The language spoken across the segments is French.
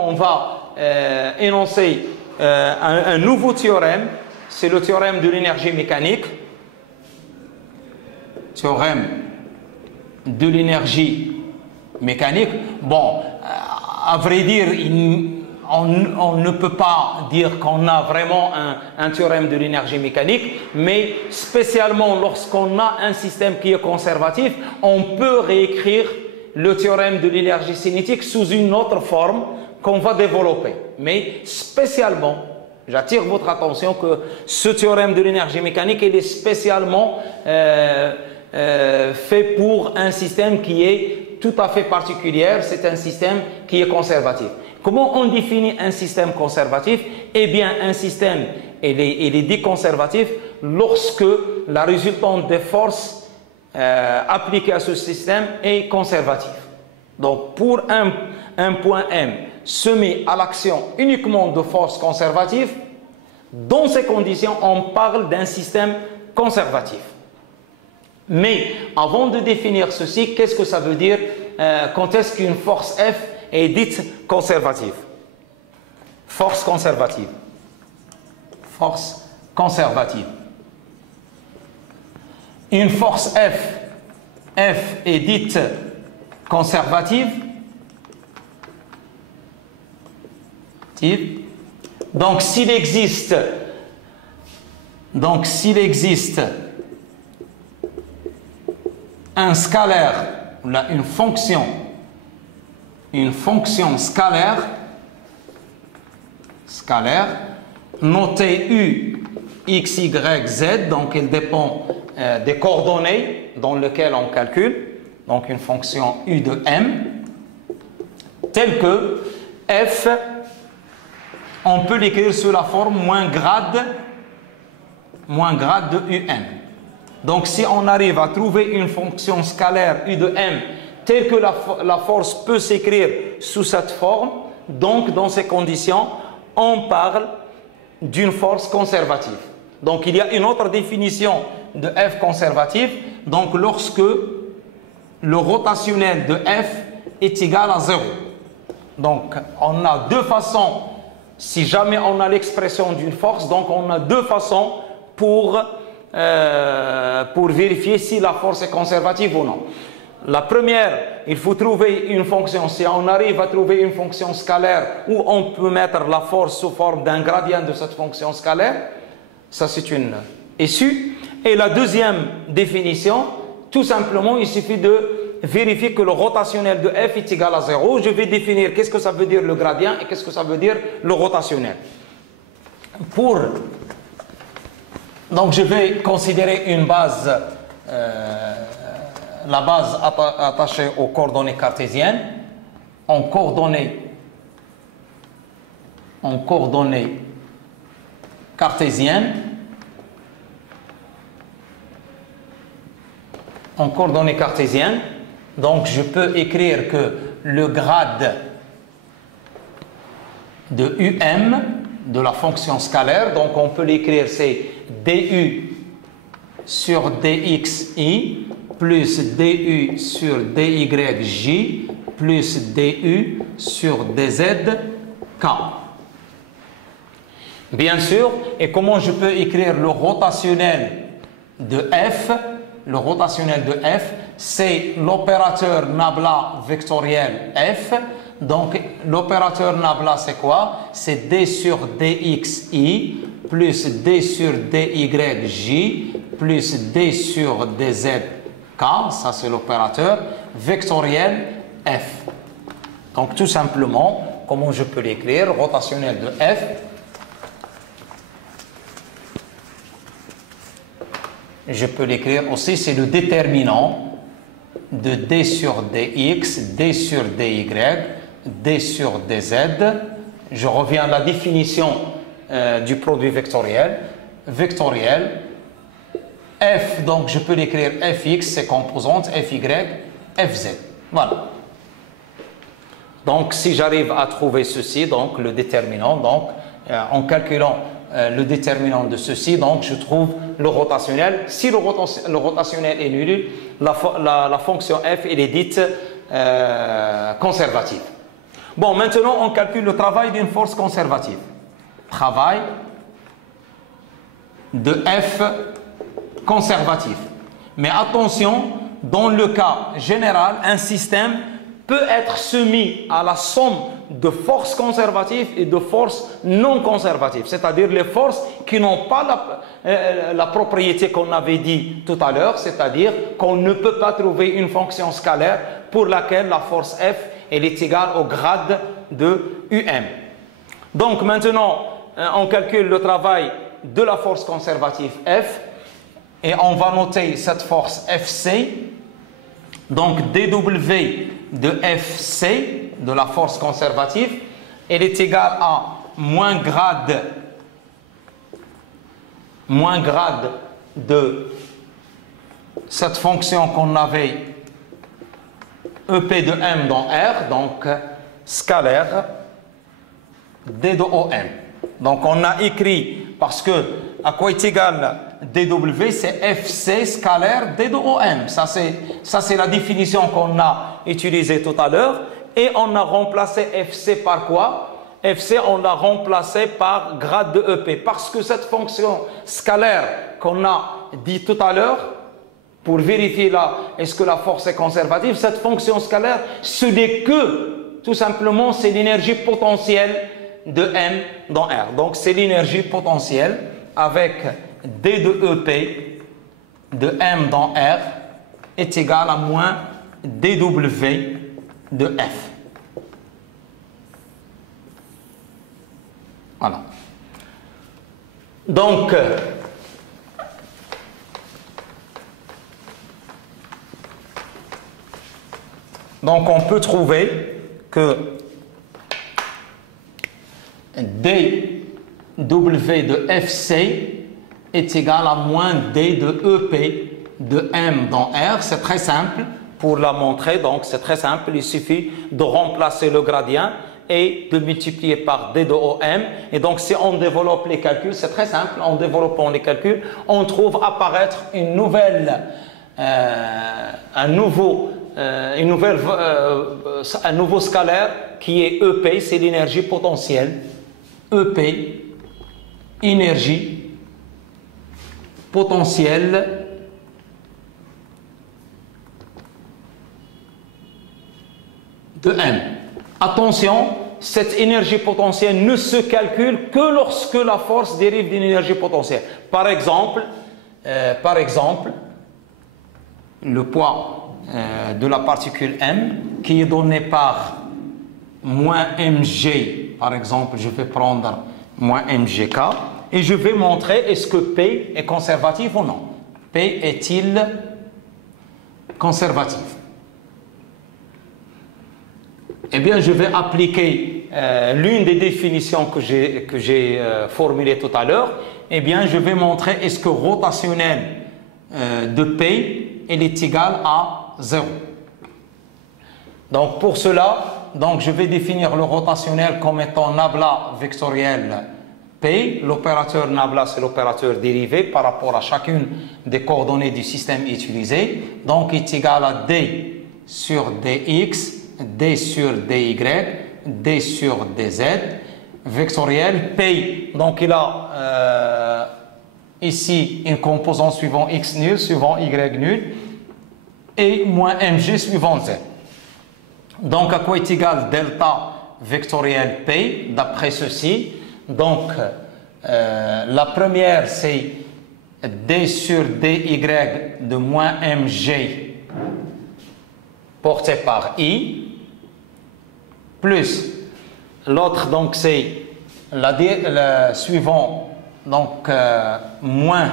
On va énoncer un nouveau théorème, c'est le théorème de l'énergie mécanique. Théorème de l'énergie mécanique. Bon, à vrai dire, on ne peut pas dire qu'on a vraiment un théorème de l'énergie mécanique, mais spécialement lorsqu'on a un système qui est conservatif, on peut réécrire le théorème de l'énergie cinétique sous une autre forme qu'on va développer. Mais spécialement, j'attire votre attention que ce théorème de l'énergie mécanique, il est spécialement fait pour un système qui est tout à fait particulier, c'est un système qui est conservatif. Comment on définit un système conservatif? Eh bien, un système, il est dit conservatif lorsque la résultante des forces appliquées à ce système est conservative. Donc, pour un point M soumis à l'action uniquement de forces conservatives, dans ces conditions, on parle d'un système conservatif. Mais avant de définir ceci, qu'est-ce que ça veut dire? Quand est-ce qu'une force F est dite conservative? Force conservative. Force conservative. Une force F est dite conservative. Donc s'il existe un scalaire, une fonction scalaire notée U, X, Y, Z, donc elle dépend des coordonnées dans lesquelles on calcule, donc une fonction U de M, telle que F, on peut l'écrire sous la forme moins grade de UM. Donc si on arrive à trouver une fonction scalaire U de M telle que la force peut s'écrire sous cette forme, donc dans ces conditions, on parle d'une force conservative. Donc il y a une autre définition de F conservative, donc lorsque le rotationnel de F est égal à 0. Donc on a deux façons, si jamais on a l'expression d'une force, donc on a deux façons pour vérifier si la force est conservative ou non. La première, il faut trouver une fonction. Si on arrive à trouver une fonction scalaire où on peut mettre la force sous forme d'un gradient de cette fonction scalaire, ça c'est une issue. Et la deuxième définition, tout simplement, il suffit de vérifier que le rotationnel de F est égal à 0. Je vais définir qu'est-ce que ça veut dire le gradient et qu'est-ce que ça veut dire le rotationnel. Donc je vais considérer une base, la base attachée aux coordonnées cartésiennes, en coordonnées cartésiennes. Donc je peux écrire que le grade de UM, de la fonction scalaire, donc on peut l'écrire, c'est du sur dxi plus du sur dyj plus du sur dzk. Bien sûr, et comment je peux écrire le rotationnel de F? Le rotationnel de F, c'est l'opérateur Nabla vectoriel F. Donc, l'opérateur Nabla, c'est quoi? C'est d sur dxi plus d sur dyj plus d sur dzk. Ça, c'est l'opérateur vectoriel F. Donc, tout simplement, comment je peux l'écrire? Rotationnel de F. Je peux l'écrire aussi, c'est le déterminant de d sur dx, d sur dy, d sur dz. Je reviens à la définition du produit vectoriel. F, donc je peux l'écrire fx, ses composantes, fy, fz. Voilà. Donc si j'arrive à trouver ceci, donc le déterminant, donc en calculant le déterminant de ceci, donc je trouve le rotationnel. Si le rotationnel est nul, la fonction f elle est dite conservative. Bon, maintenant, on calcule le travail d'une force conservative. Travail de F conservatif. Mais attention, dans le cas général, un système peut être soumis à la somme de forces conservatives et de forces non conservatives, c'est-à-dire les forces qui n'ont pas la propriété qu'on avait dit tout à l'heure, c'est-à-dire qu'on ne peut pas trouver une fonction scalaire pour laquelle la force F elle est égale au grade de UM. Donc maintenant, on calcule le travail de la force conservative F et on va noter cette force FC. Donc dW de FC, de la force conservative, elle est égale à moins grade de cette fonction qu'on avait EP de M dans R, donc scalaire D de OM. Donc on a écrit, parce que à quoi est égal dW, c'est FC scalaire D de OM. Ça c'est la définition qu'on a utilisée tout à l'heure. Et on a remplacé FC par quoi? FC, on l'a remplacé par grade de EP. Parce que cette fonction scalaire qu'on a dit tout à l'heure, pour vérifier là, est-ce que la force est conservative, cette fonction scalaire, ce n'est que, tout simplement, c'est l'énergie potentielle de M dans R. Donc c'est l'énergie potentielle avec D de EP de M dans R est égal à moins dW de F. Voilà. Donc, on peut trouver que dW de FC est égal à moins D de EP de M dans R. C'est très simple pour la montrer, donc c'est très simple. Il suffit de remplacer le gradient et de multiplier par D de OM. Et donc si on développe les calculs, c'est très simple, en développant les calculs, on trouve apparaître un nouveau scalaire qui est EP, c'est l'énergie potentielle. EP, énergie potentielle de M. Attention, cette énergie potentielle ne se calcule que lorsque la force dérive d'une énergie potentielle. Par exemple, le poids de la particule M qui est donné par moins mg, par exemple, je vais prendre moins mgk et je vais montrer est-ce que P est conservatif ou non. P est-il conservatif? Eh bien, je vais appliquer l'une des définitions que j'ai formulées tout à l'heure. Eh bien, je vais montrer est-ce que rotationnel de P elle est égal à 0. Donc, pour cela, je vais définir le rotationnel comme étant nabla vectoriel P. L'opérateur nabla, c'est l'opérateur dérivé par rapport à chacune des coordonnées du système utilisé. Donc, il est égal à D sur dx, D sur dy, D sur dz, vectoriel P. Donc, il a ici une composante suivant x nul, suivant y nul, et moins mg suivant z. Donc, à quoi est égal delta vectoriel P d'après ceci? Donc, la première, c'est D sur dy de moins mg porté par I, plus l'autre, donc c'est la suivant, donc moins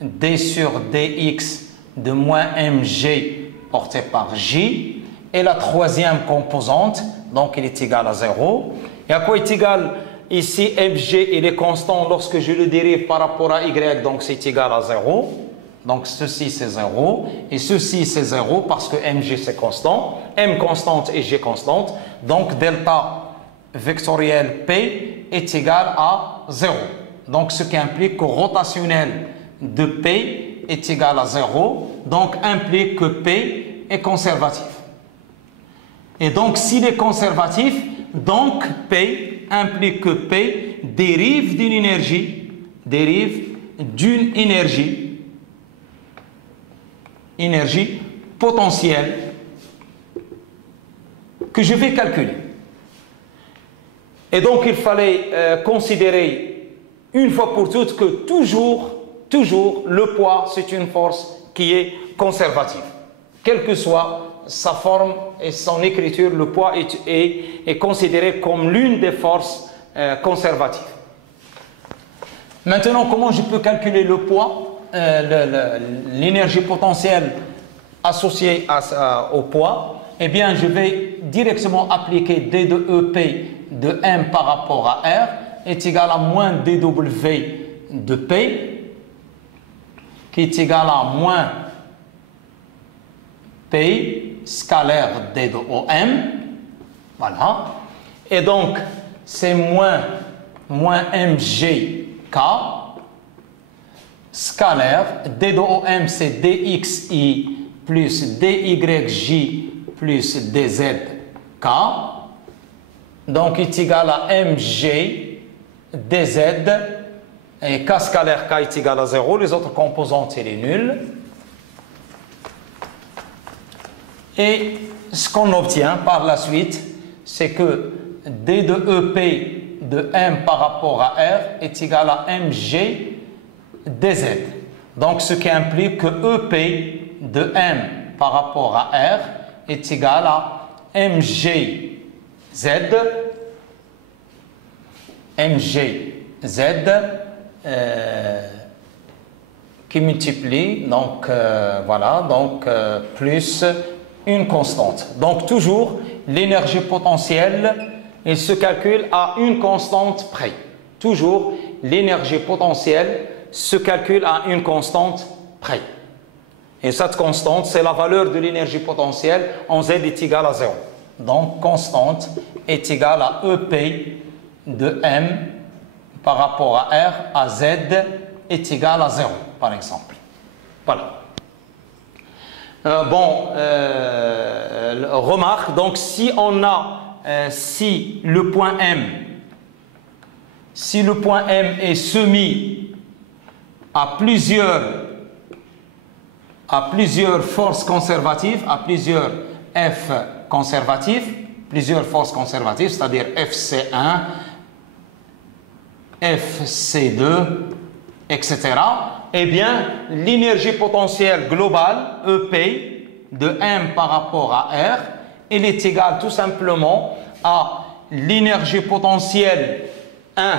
D sur dx de moins mg porté par J. Et la troisième composante, donc il est égal à 0. Et à quoi est égal ici mg, il est constant lorsque je le dérive par rapport à y, donc c'est égal à 0. Donc ceci c'est 0 et ceci c'est 0 parce que mg c'est constant, m constante et g constante. Donc delta vectoriel P est égal à 0. Donc ce qui implique que rotationnel de P est égal à 0, donc implique que P est conservatif. Et donc, s'il est conservatif, donc P implique que P dérive d'une énergie potentielle que je vais calculer. Et donc, il fallait considérer une fois pour toutes que toujours, le poids, c'est une force qui est conservative. Quelle que soit sa forme et son écriture, le poids est considéré comme l'une des forces conservatives. Maintenant, comment je peux calculer le poids, l'énergie potentielle associée au poids? Eh bien, je vais directement appliquer D de EP de M par rapport à R est égal à moins dW de P, qui est égal à moins P scalaire D de OM. Voilà. Et donc, c'est moins mgk scalaire. D de OM, c'est dxi plus dyj plus dzk. Donc, il est égal à mg dz. Et k scalaire k est égal à 0. Les autres composantes, il est nul. Et ce qu'on obtient par la suite, c'est que D de EP de M par rapport à R est égal à mg dz. Donc, ce qui implique que EP de M par rapport à R est égal à mg z qui multiplie, donc voilà, donc plus une constante. Donc toujours l'énergie potentielle, elle se calcule à une constante près. Toujours l'énergie potentielle se calcule à une constante près. Et cette constante, c'est la valeur de l'énergie potentielle en Z est égale à 0. Donc constante est égale à EP de M par rapport à R à Z est égal à 0, par exemple. Voilà. Remarque, donc si on a, si le point M est soumis à plusieurs forces conservatives, à plusieurs F conservatifs, plusieurs forces conservatives, c'est-à-dire FC1, FC2, etc. Eh bien, l'énergie potentielle globale, EP, de M par rapport à R, elle est égale tout simplement à l'énergie potentielle 1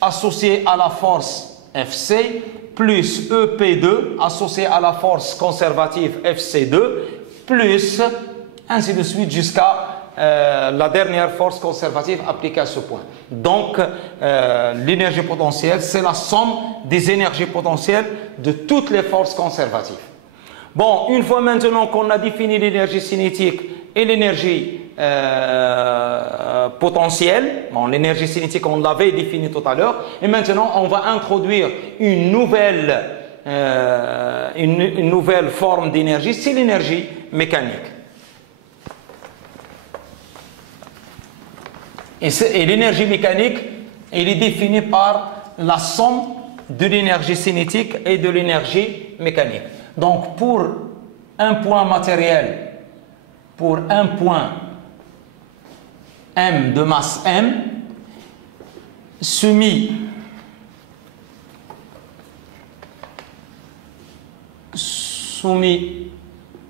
associée à la force FC, plus EP2 associée à la force conservative FC2, plus ainsi de suite jusqu'à la dernière force conservative appliquée à ce point. Donc, l'énergie potentielle, c'est la somme des énergies potentielles de toutes les forces conservatives. Bon, une fois maintenant qu'on a défini l'énergie cinétique et l'énergie potentielle, bon, l'énergie cinétique, on l'avait définie tout à l'heure, et maintenant, on va introduire une nouvelle forme d'énergie, c'est l'énergie mécanique. Et l'énergie mécanique, elle est définie par la somme de l'énergie cinétique et de l'énergie mécanique. Donc, pour un point matériel, pour un point M de masse M, soumis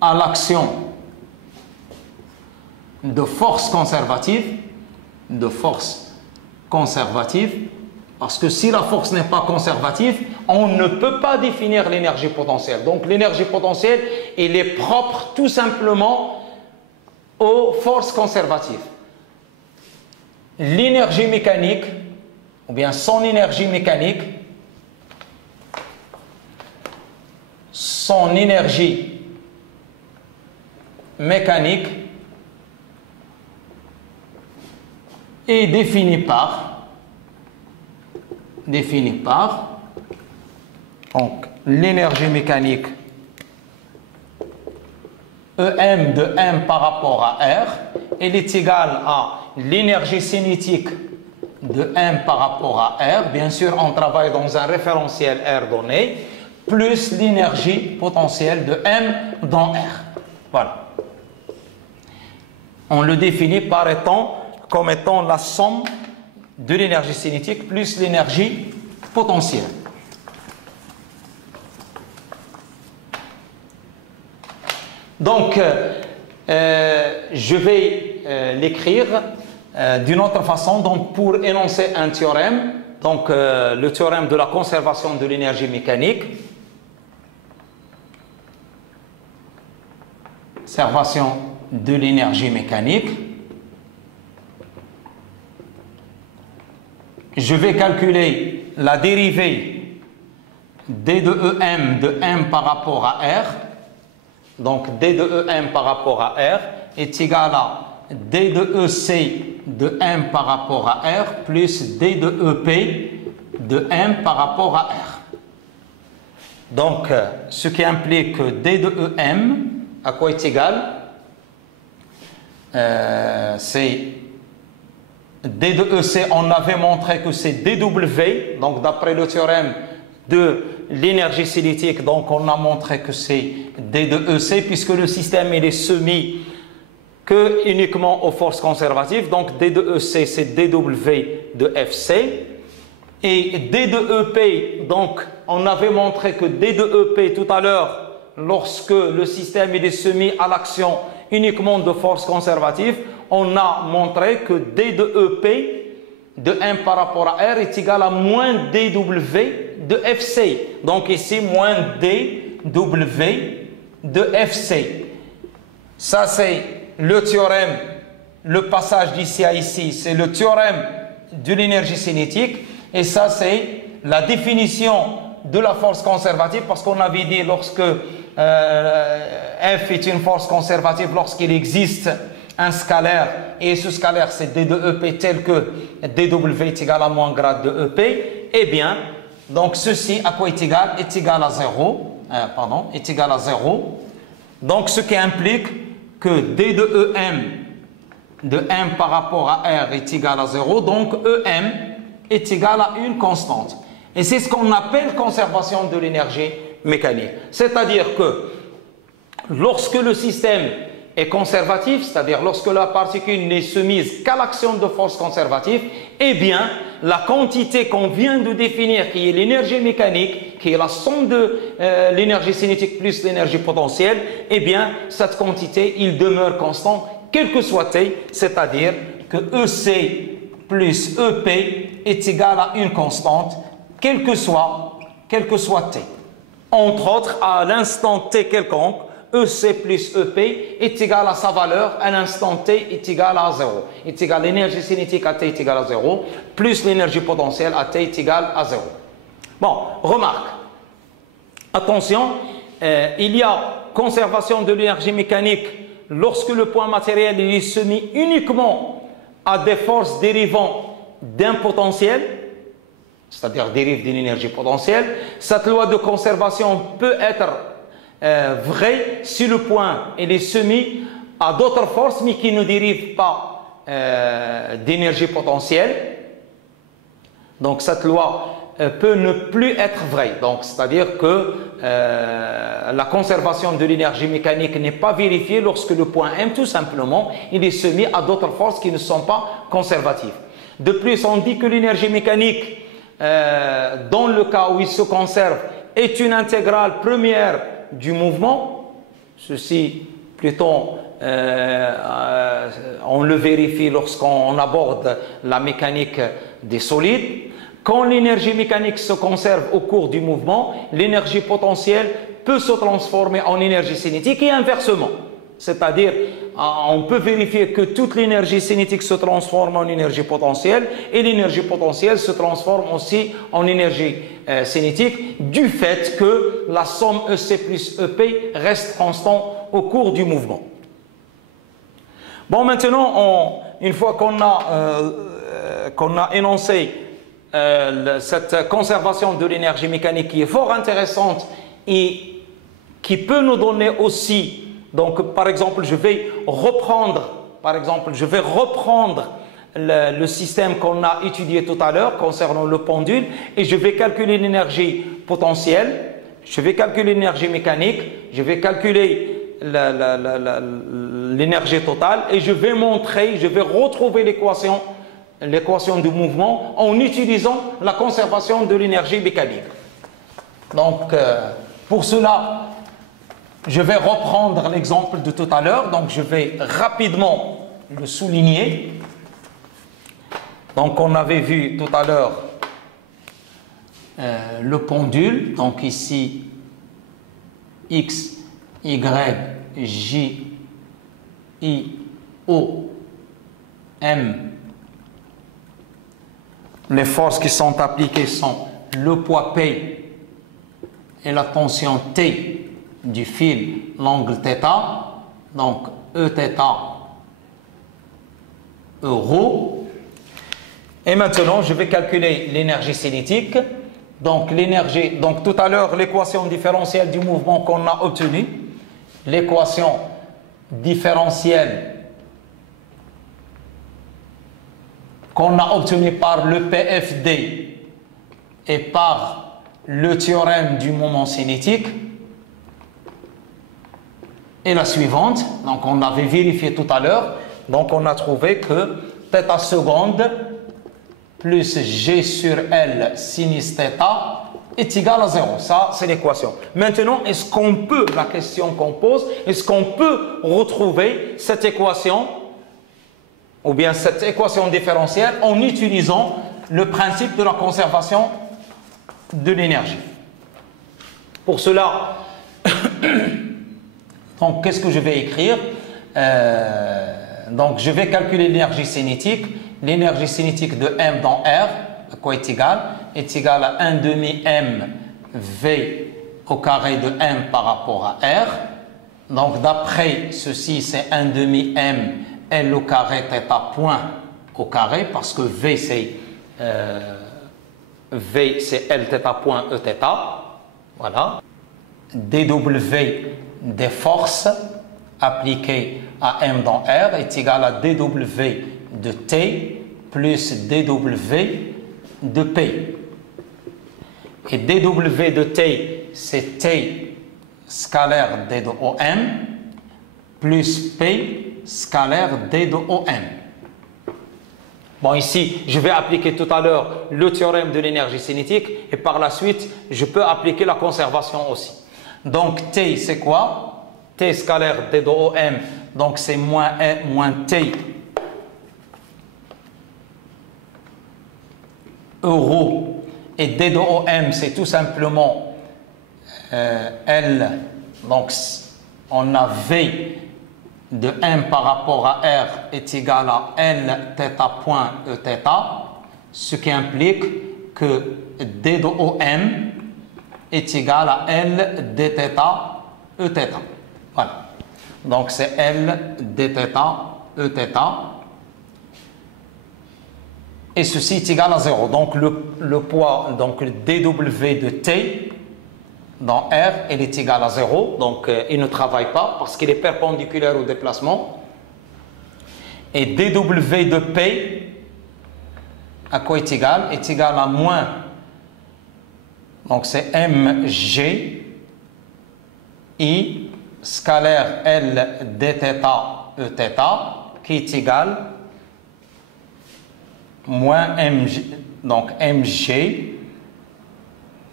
à l'action de force conservative, parce que si la force n'est pas conservative, on ne peut pas définir l'énergie potentielle. Donc l'énergie potentielle, elle est propre tout simplement aux forces conservatives. L'énergie mécanique, ou bien son énergie mécanique, est définie par donc l'énergie mécanique EM de M par rapport à R, elle est égale à l'énergie cinétique de M par rapport à R. Bien sûr, on travaille dans un référentiel R donné, plus l'énergie potentielle de M dans R. Voilà. On le définit comme étant la somme de l'énergie cinétique plus l'énergie potentielle. Donc, je vais l'écrire d'une autre façon. Donc, pour énoncer un théorème, donc le théorème de la conservation de l'énergie mécanique, conservation de l'énergie mécanique, je vais calculer la dérivée d de EM de M par rapport à R. Donc, d de EM par rapport à R est égal à d de EC de M par rapport à R plus d de EP de M par rapport à R. Donc, ce qui implique que d de EM, à quoi est égal? C'est d de EC, on avait montré que c'est dW, donc d'après le théorème de l'énergie cinétique, donc on a montré que c'est d de EC, puisque le système il est soumis que uniquement aux forces conservatives, donc d de EC c'est dW de FC, et d de EP, donc on avait montré que d de EP tout à l'heure, lorsque le système il est soumis à l'action uniquement de forces conservatives, on a montré que d de EP de M par rapport à R est égal à moins dW de FC. Donc ici, moins dW de FC. Ça, c'est le théorème, le passage d'ici à ici, c'est le théorème de l'énergie cinétique. Et ça, c'est la définition de la force conservative, parce qu'on avait dit lorsque F est une force conservative, lorsqu'il existe un scalaire, et ce scalaire c'est d de EP tel que dW est égal à moins grade de EP, eh bien, donc ceci à quoi est égal? Est égal à 0, est égal à 0. Donc ce qui implique que d de EM de M par rapport à R est égal à 0, donc EM est égal à une constante. Et c'est ce qu'on appelle conservation de l'énergie mécanique. C'est-à-dire que lorsque le système est conservatif, c'est-à-dire lorsque la particule n'est soumise qu'à l'action de force conservative, eh bien, la quantité qu'on vient de définir, qui est l'énergie mécanique, qui est la somme de l'énergie cinétique plus l'énergie potentielle, eh bien, cette quantité, il demeure constant, quel que soit T, c'est-à-dire que EC plus EP est égal à une constante, quel que soit T. Entre autres, à l'instant T quelconque, EC plus EP est égal à sa valeur à l'instant T est égal à 0. Est égal à l'énergie cinétique à T est égal à 0, plus l'énergie potentielle à T est égal à 0. Bon, remarque. Attention, il y a conservation de l'énergie mécanique lorsque le point matériel est soumis uniquement à des forces dérivant d'un potentiel, c'est-à-dire dérive d'une énergie potentielle. Cette loi de conservation peut être vraie si le point est soumis à d'autres forces mais qui ne dérivent pas d'énergie potentielle. Donc cette loi peut ne plus être vraie. Donc c'est-à-dire que la conservation de l'énergie mécanique n'est pas vérifiée lorsque le point M tout simplement il est soumis à d'autres forces qui ne sont pas conservatives. De plus, on dit que l'énergie mécanique dans le cas où il se conserve est une intégrale première du mouvement. Ceci plutôt on le vérifie lorsqu'on aborde la mécanique des solides. Quand l'énergie mécanique se conserve au cours du mouvement, l'énergie potentielle peut se transformer en énergie cinétique et inversement. C'est-à-dire, on peut vérifier que toute l'énergie cinétique se transforme en énergie potentielle et l'énergie potentielle se transforme aussi en énergie cinétique du fait que la somme EC plus EP reste constante au cours du mouvement. Bon, maintenant, une fois qu'on a énoncé cette conservation de l'énergie mécanique qui est fort intéressante et qui peut nous donner aussi Donc, par exemple, je vais reprendre le système qu'on a étudié tout à l'heure concernant le pendule et je vais calculer l'énergie potentielle, je vais calculer l'énergie mécanique, je vais calculer l'énergie totale et je vais retrouver l'équation du mouvement en utilisant la conservation de l'énergie mécanique. Donc, pour cela, je vais reprendre l'exemple de tout à l'heure. Donc, je vais rapidement le souligner. Donc, on avait vu tout à l'heure le pendule. Donc, ici, X, Y, J, I, O, M. Les forces qui sont appliquées sont le poids P et la tension T du fil, l'angle θ, donc Eθ euro. Et maintenant, je vais calculer l'énergie cinétique. Donc tout à l'heure, l'équation différentielle du mouvement qu'on a obtenue, l'équation différentielle qu'on a obtenue par le PFD et par le théorème du moment cinétique est la suivante. Donc, on avait vérifié tout à l'heure. Donc, on a trouvé que θ seconde plus G sur L sinus θ est égal à 0. Ça, c'est l'équation. Maintenant, la question qu'on pose, est-ce qu'on peut retrouver cette équation ou bien cette équation différentielle en utilisant le principe de la conservation de l'énergie? Pour cela, donc, qu'est-ce que je vais écrire? Donc, je vais calculer l'énergie cinétique. L'énergie cinétique de M dans R, à quoi est égal? Est égal à 1 demi M V au carré de M par rapport à R. Donc, d'après ceci, c'est 1 demi M L au carré θ point au carré, parce que V, c'est L θ point E θ. Voilà. dW des forces appliquées à M dans R est égal à dW de T plus dW de P. Et dW de T, c'est T scalaire d de OM plus P scalaire d de OM. Bon, ici, je vais appliquer tout à l'heure le théorème de l'énergie cinétique et par la suite, je peux appliquer la conservation aussi. Donc, T, c'est quoi? T scalaire d de OM, donc c'est moins T euro. Et d de OM, c'est tout simplement L. Donc, on a V de M par rapport à R est égal à L θ point E θ, ce qui implique que d de OM est égal à L dθ E θ. Voilà. Donc, c'est L dθ E θ. Et ceci est égal à 0. Donc, le poids, donc le dW de T dans R, il est égal à 0. Donc, il ne travaille pas parce qu'il est perpendiculaire au déplacement. Et dW de P, à quoi est égal? Est égal à moins. Donc, c'est mg I scalaire L dθ E θ qui est égal moins mg, donc mg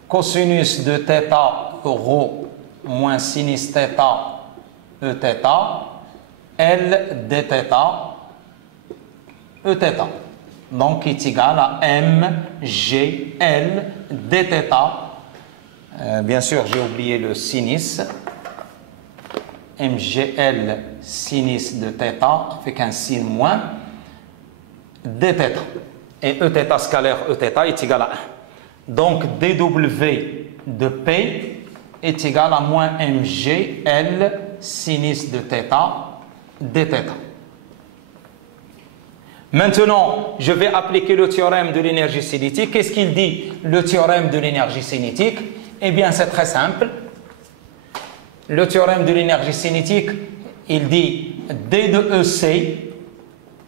cosinus de θ rho moins sinus θ E θ L dθ E θ, donc est égal à mg L dθ. Bien sûr, j'ai oublié le sinus. mgl sinus de θ avec un signe moins dθ. Et Eθ scalaire Eθ est égal à 1. Donc, dW de P est égal à moins mg L sinus de θ dθ. Maintenant, je vais appliquer le théorème de l'énergie cinétique. Qu'est-ce qu'il dit, le théorème de l'énergie cinétique? Eh bien, c'est très simple. Le théorème de l'énergie cinétique, il dit D de EC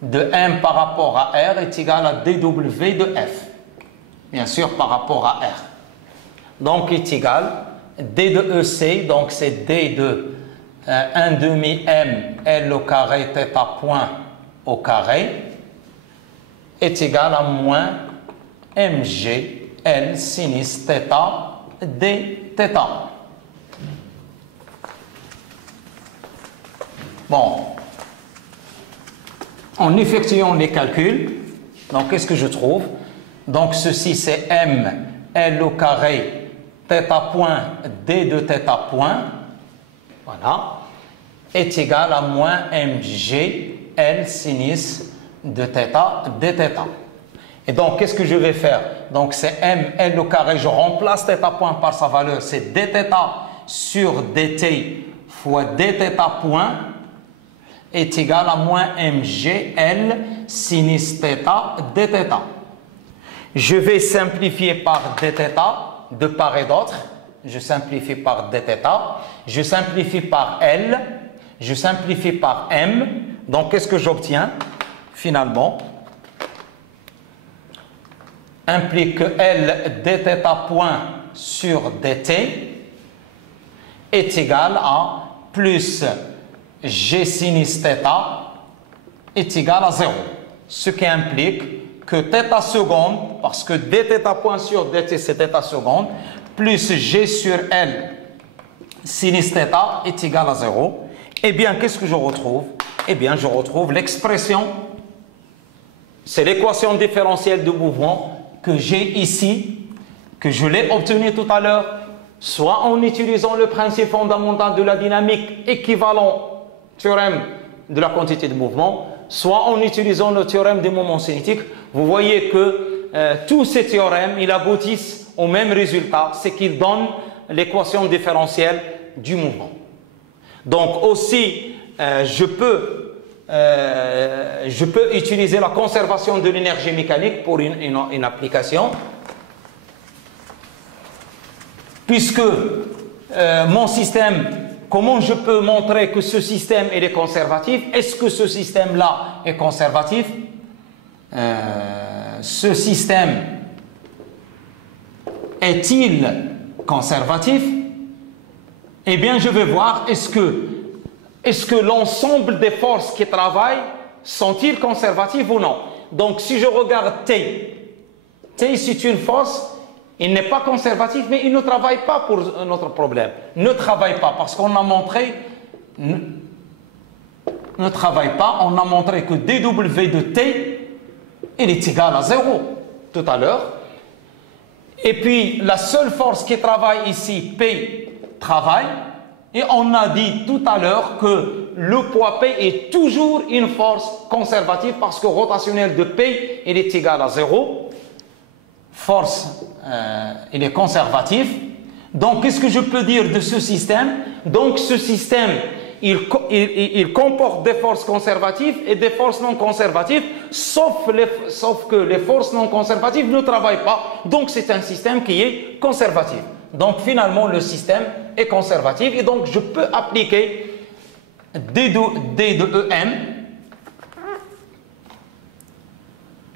de M par rapport à R est égal à dW de F. Bien sûr, par rapport à R. Donc, est égal D de EC, donc c'est D de 1 demi M L au carré θ point au carré, est égal à moins mg L sinus θ dθ. Bon, en effectuant les calculs, donc qu'est-ce que je trouve? Donc ceci c'est m L au carré θ point d de θ point, voilà, est égal à moins mg L sinus de θ dθ. Et donc qu'est-ce que je vais faire? Donc c'est m L au carré, je remplace θ point par sa valeur, c'est dθ sur dt fois dθ point est égal à moins mg L sinus θ dθ. Je vais simplifier par dθ de part et d'autre. Je simplifie par dθ. Je simplifie par L. Je simplifie par M. Donc, qu'est-ce que j'obtiens finalement? Implique que L dθ point sur dt est égal à plus G sinus θ est égal à 0. Ce qui implique que θ seconde, parce que dθ point sur dt c'est θ seconde, plus G sur L sinus θ est égal à 0. Eh bien, qu'est-ce que je retrouve? Eh bien, je retrouve l'expression, c'est l'équation différentielle de mouvement que j'ai ici, que je l'ai obtenue tout à l'heure, soit en utilisant le principe fondamental de la dynamique équivalent théorème de la quantité de mouvement, soit en utilisant le théorème des moments cinétiques. Vous voyez que tous ces théorèmes, ils aboutissent au même résultat, c'est qu'ils donnent l'équation différentielle du mouvement. Donc aussi, je peux utiliser la conservation de l'énergie mécanique pour une application, puisque mon système, comment je peux montrer que ce système il est conservatif? Est-ce que ce système-là est conservatif? Ce système est-il conservatif? Eh bien, je vais voir, est-ce que l'ensemble des forces qui travaillent sont-ils conservatives ou non? Donc, si je regarde T, c'est une force, il n'est pas conservatif, mais il ne travaille pas pour notre problème. Ne travaille pas, parce qu'on a montré, ne travaille pas, on a montré que dW de T, il est égal à 0 tout à l'heure. Et puis, la seule force qui travaille ici, P, travaille, et on a dit tout à l'heure que le poids P est toujours une force conservative parce que rotationnel de P, il est égal à 0. Force, il est conservatif. Donc, qu'est-ce que je peux dire de ce système? Donc, ce système, il comporte des forces conservatives et des forces non conservatives, sauf que les forces non conservatives ne travaillent pas. Donc, c'est un système qui est conservatif. Donc, finalement, le système est conservatif et donc, je peux appliquer D de EM.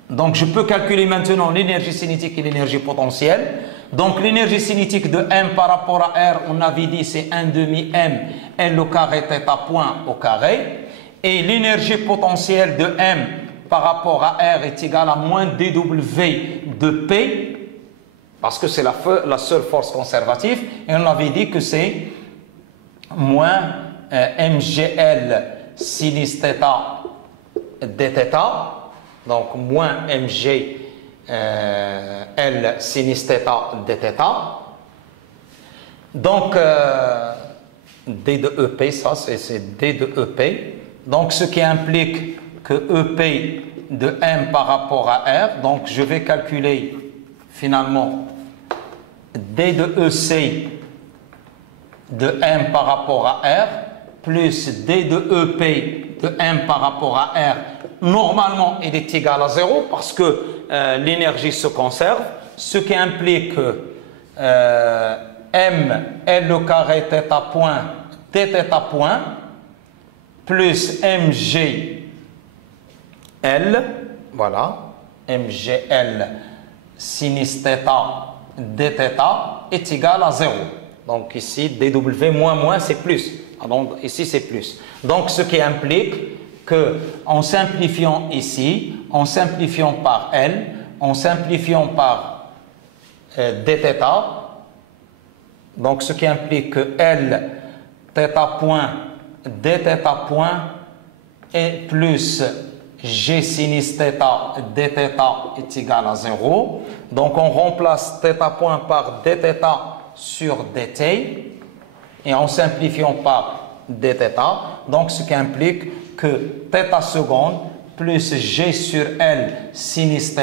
Donc, je peux calculer maintenant l'énergie cinétique et l'énergie potentielle. Donc, l'énergie cinétique de M par rapport à R, on avait dit c'est 1 demi M L au carré θ point au carré. Et l'énergie potentielle de M par rapport à R est égale à moins dW de P, parce que c'est la seule force conservative. Et on avait dit que c'est moins mgl sinus θ dθ. Donc, moins mg L sinus θ dθ. Donc, D de EP, ça c'est D de EP. Donc, ce qui implique que EP de M par rapport à R. Donc, je vais calculer finalement D de EC de M par rapport à R plus D de EP de M par rapport à R. Normalement, il est égal à 0 parce que l'énergie se conserve, ce qui implique que M L au carré θ point dθ point plus mgl, voilà, mgl sinus θ dθ est égal à 0. Donc ici, dw moins c'est plus. Donc ici c'est plus. Donc ce qui implique que en simplifiant ici, en simplifiant par L, en simplifiant par dθ, donc ce qui implique que L θ point dθ point et plus g sinus θ dθ est égal à 0. Donc on remplace θ point par dθ sur dt et en simplifiant par dθ, donc ce qui implique que θ seconde plus g sur L sinus θ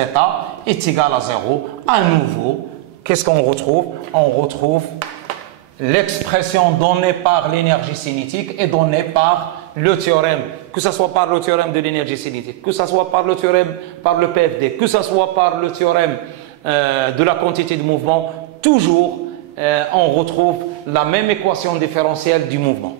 est égal à 0. À nouveau, qu'est-ce qu'on retrouve? On retrouve l'expression donnée par l'énergie cinétique et donnée par le théorème, que ce soit par le théorème de l'énergie cinétique, que ce soit par le théorème, par le PFD, que ce soit par le théorème de la quantité de mouvement, toujours on retrouve la même équation différentielle du mouvement.